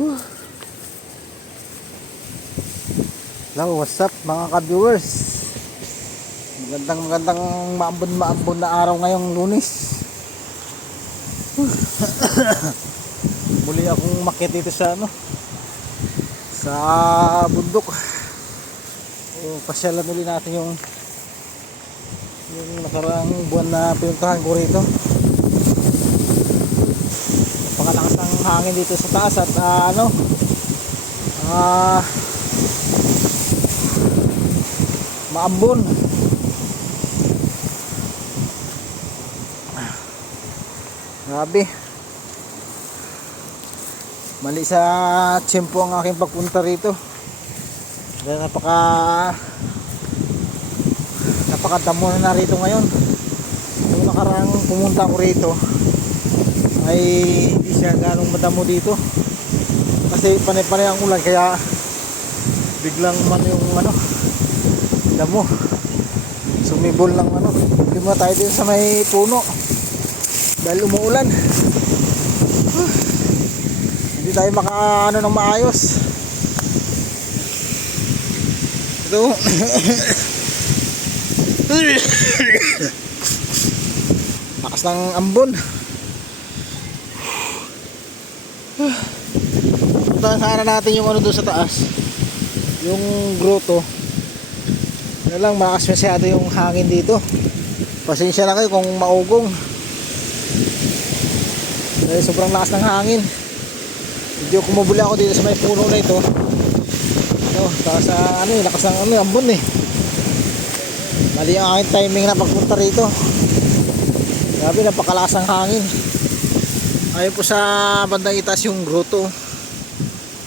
Hello, what's up mga ka-viewers? Magandang maambon na araw ngayong Lunes. Muli akong umakyat dito sa sa bundok. Pasyalan ulit natin yung nakaraang buwan na pinuntahan ko rito. Napakalakas ng hangin dito sa taas at maambon. Grabe. Mali sa tiyempo ang aking pagpunta rito. Dahil napakadamo na rito ngayon. Nung nakarang pumunta ko rito ay hindi siya ganong madamo dito. Kasi panay-panay ang ulan kaya biglang yung damo. Sumibol ng lima tayo dito sa may puno dahil umuulan. Hindi tayo maka ng maayos. Ito. Lakas ng ambon. Puntahan sana natin yung doon sa taas, yung grotto. Lang malakas masyado yung hangin dito. Pasensya na kayo kung maugong dahil sobrang lakas ng hangin. Medyo kumubuli ako dito sa may puno na ito. Tapos lakas ng ambon eh. Mali ang aking timing na pagpunta rito. Grabe, napakalakas ng hangin. Ayun po sa bandang itaas yung grotto.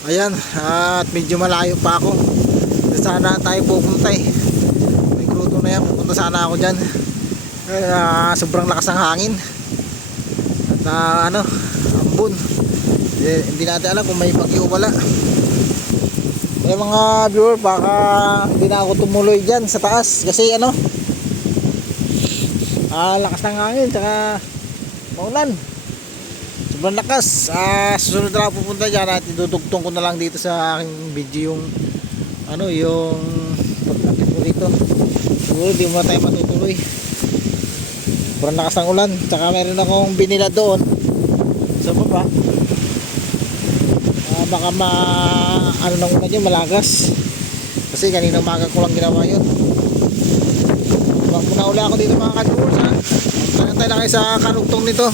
Ayan, at medyo malayo pa ako. Sana tayo pupunta eh. May grotto na yan, pupunta sana ako dyan. Sobrang lakas ng hangin. At ambon. Hindi natin alam kung may bagyo wala. Mga viewer, baka hindi na ako tumuloy dyan sa taas. Kasi lakas ng hangin, tsaka maulan. Sobrang lakas. Susunod na ako pupunta dyan at idudugtong ko na lang dito sa aking video yung yung pagkakit ko rito. Siguro di mo tayo matutuloy. Sobrang lakas ng ulan. Tsaka meron akong binila doon sa baba. Baka ng ulan yun, malagas. Kasi kanina umaga ko lang ginawa yun. Pag nauli ako dito mga ka-viewers, nantay lang kayo sa karugtong nito.